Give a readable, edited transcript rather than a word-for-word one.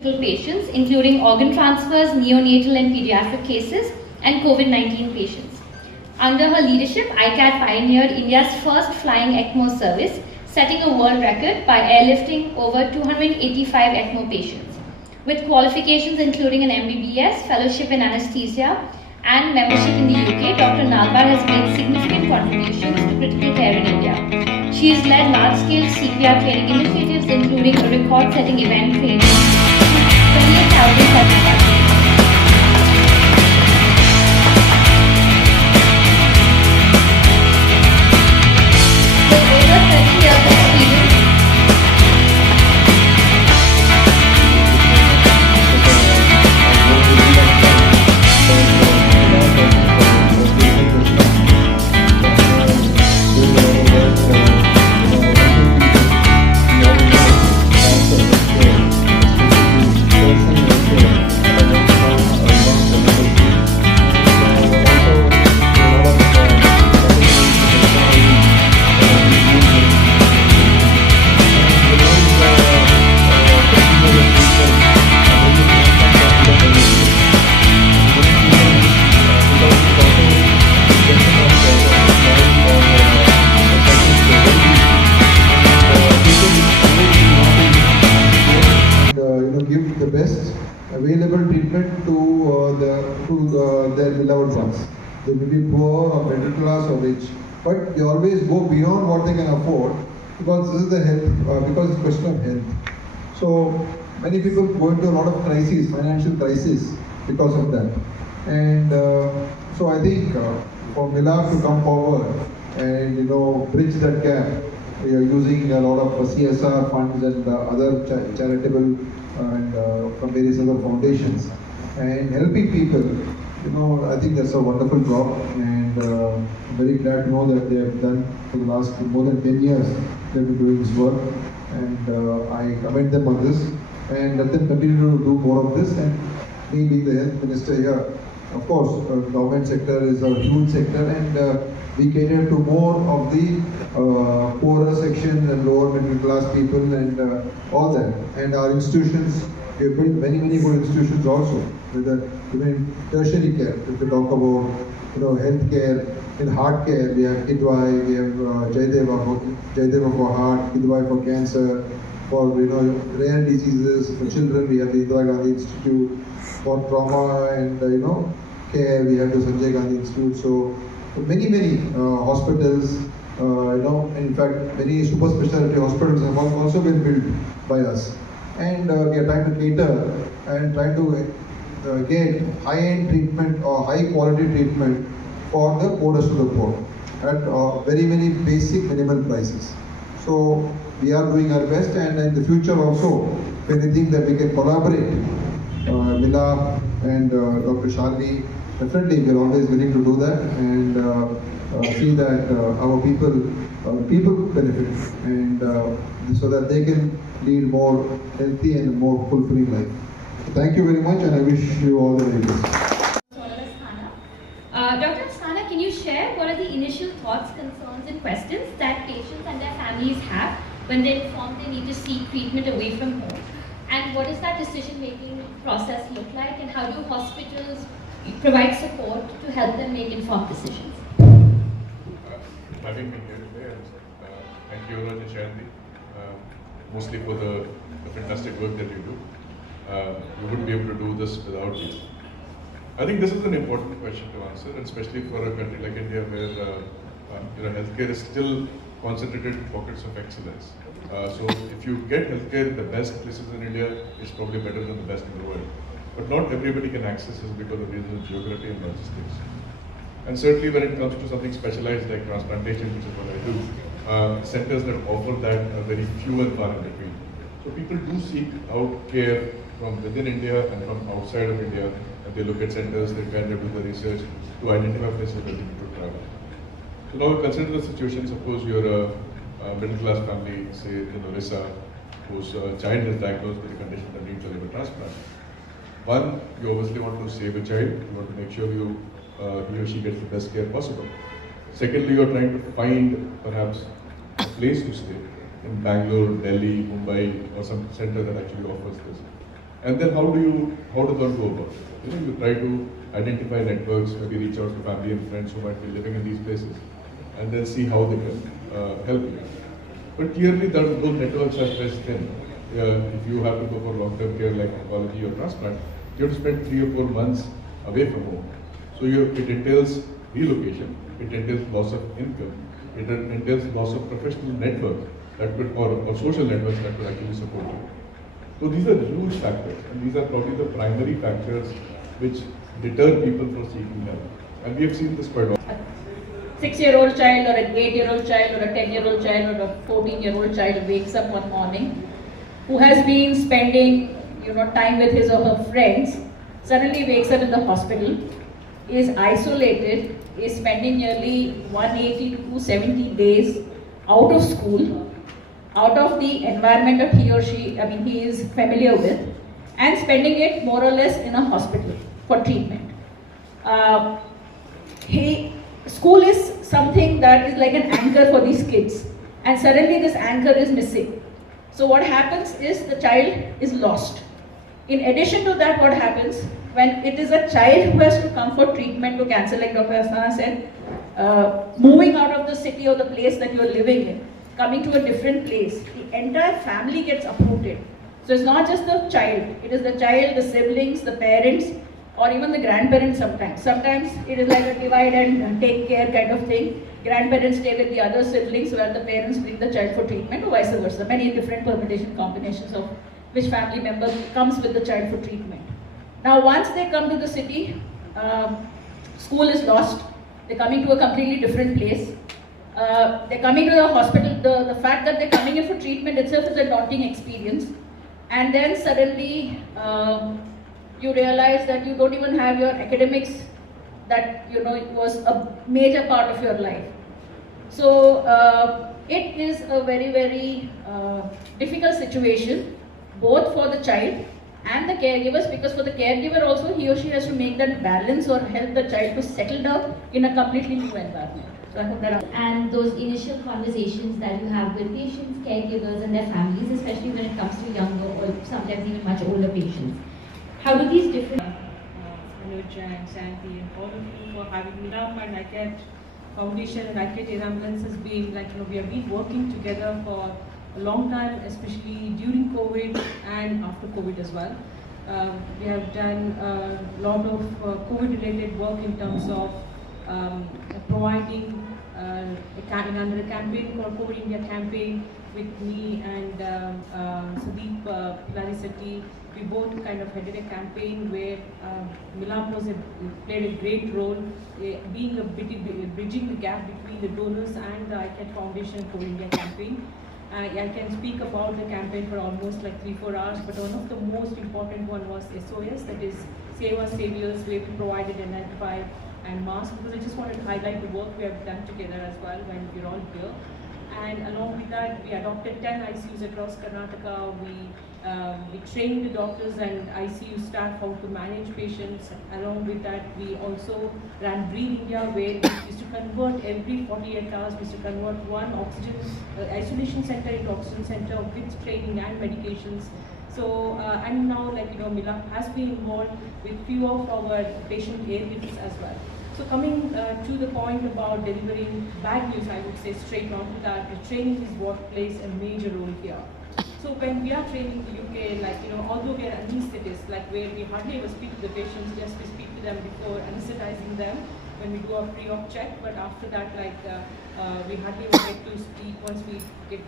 patients, including organ transfers, neonatal and pediatric cases, and COVID-19 patients. Under her leadership, ICAT pioneered India's first flying ECMO service, setting a world record by airlifting over 285 ECMO patients. With qualifications including an MBBS, fellowship in anesthesia, and membership in the UK, Dr. Nalbar has made significant contributions to critical care in India. She has led large-scale CPR training initiatives, including a record-setting event training to 28,000 participants. With over 30 years of experience, give the best available treatment to their beloved ones. They may be poor or middle class or rich, but they always go beyond what they can afford because this is the health, because it's a question of health. So many people go into a lot of crises, financial crisis because of that. And so I think for Milaap to come forward and bridge that gap, we are using a lot of CSR funds and other charitable and from various other foundations and helping people. I think that's a wonderful job, and I'm very glad to know that they have done for the last more than 10 years. They've been doing this work, and I commend them on this, and let them continue to do more of this. And me being the health minister here, of course, government sector is a huge sector, and we cater to more of the poorer section and lower middle class people and all that. And our institutions, we have built many good institutions also. With even tertiary care, if we talk about health care, in heart care, we have Kidwai, we have Jaydeva for heart, Kidwai for cancer, for rare diseases, for children we have the Indira Gandhi Institute, for trauma and care we have the Sanjay Gandhi Institute. So many hospitals, in fact many super specialty hospitals have also been built by us, and we are trying to cater and trying to get high-end treatment or high-quality treatment for the poorest of the poor at very basic minimal prices. So we are doing our best, and in the future also, if anything that we can collaborate, Milaap and Dr. Shalini, definitely we are always willing to do that and see that our people benefit, and so that they can lead more healthy and more fulfilling life. Thank you very much, and I wish you all the very best. Dr. Asthana, can you share what are the initial thoughts, concerns, and questions that patients and their families have when they inform they need to seek treatment away from home? And what does that decision-making process look like, and how do hospitals provide support to help them make informed decisions? Having been here today, and thank you, Raj and Shanti, mostly for the fantastic work that you do. We wouldn't be able to do this without you. I think this is an important question to answer, and especially for a country like India, where healthcare is still concentrated in pockets of excellence. So if you get healthcare in the best places in India, it's probably better than the best in the world. But not everybody can access this because of reasons of geography and logistics. And certainly when it comes to something specialized like transplantation, which is what I do, centers that offer that are very few and far in between. So people do seek out care from within India and from outside of India, and they look at centers, they try to do the research to identify places where they need to travel. So now consider the situation, suppose you're a middle class family, say in Orissa, whose child is diagnosed with a condition that needs a liver transplant. One, you obviously want to save a child, you want to make sure he or she gets the best care possible. Secondly, you're trying to find perhaps a place to stay in Bangalore, Delhi, Mumbai, or some center that actually offers this. And then how does one go about it? You try to identify networks, maybe reach out to family and friends who might be living in these places, and then see how they can help you. But clearly, those networks are stretched thin. If you have to go for long-term care like oncology or transplant, you have to spend 3 or 4 months away from home. So it entails relocation, it entails loss of income, it entails loss of professional network that could, or social networks that could actually support you. So these are huge factors, and these are probably the primary factors which deter people from seeking help. And we have seen this quite often. A 6-year-old child or an 8-year-old child or a 10-year-old child or a 14-year-old child wakes up one morning, who has been spending time with his or her friends, suddenly wakes up in the hospital, is isolated, is spending nearly 180 to 270 days out of school, out of the environment that he or she, he is familiar with, and spending it more or less in a hospital for treatment. School is something that is like an anchor for these kids, and suddenly this anchor is missing. So what happens is the child is lost. In addition to that, what happens when it is a child who has to come for treatment to cancer, like Dr. Asana said, moving out of the city or the place that you are living in, coming to a different place, the entire family gets uprooted. So it's not just the child, it is the child, the siblings, the parents, or even the grandparents sometimes. Sometimes it is like a divide and take care kind of thing. Grandparents stay with the other siblings while the parents bring the child for treatment, or vice versa. Many different permutation combinations of which family member comes with the child for treatment. Now once they come to the city, school is lost, they're coming to a completely different place. They're coming to the hospital, the fact that they're coming in for treatment itself is a daunting experience. And then suddenly you realize that you don't even have your academics that was a major part of your life. So it is a very, very difficult situation, both for the child and the caregivers, because for the caregiver also, he or she has to make that balance or help the child to settle down in a completely new environment. So I hope that. And those initial conversations that you have with patients, caregivers and their families, especially when it comes to younger or sometimes even much older patients. How do these different... Anuj and Santi and all of you for having Milaap and ICAT Foundation and ICAT Air Ambulance has been we have been working together for a long time, especially during COVID and after COVID as well. We have done a lot of COVID-related work in terms of providing under a campaign called COVID India campaign with me and Sudeep Larisetti. We both kind of headed a campaign where Milaap played a great role, being bridging the gap between the donors and the ICAT Foundation COVID India campaign. I can speak about the campaign for almost like 3-4 hours, but one of the most important one was SOS, that is Save Our Saviors, where we provided N95 and masks, because I just wanted to highlight the work we have done together as well when we're all here. And along with that, we adopted 10 ICUs across Karnataka. We trained the doctors and ICU staff how to manage patients. Along with that, we also ran Breathe India, where we used to convert every 48 hours, we used to convert one oxygen isolation center into oxygen center with training and medications. So, and now Milaap has been involved with few of our patient care visits as well. So coming to the point about delivering bad news, I would say straight on to that, the training is what plays a major role here. So when we are training the UK, although we are anesthetists, where we hardly ever speak to the patients, just we speak to them before anesthetizing them when we do a pre-op check, but after that, we hardly ever get to speak once we get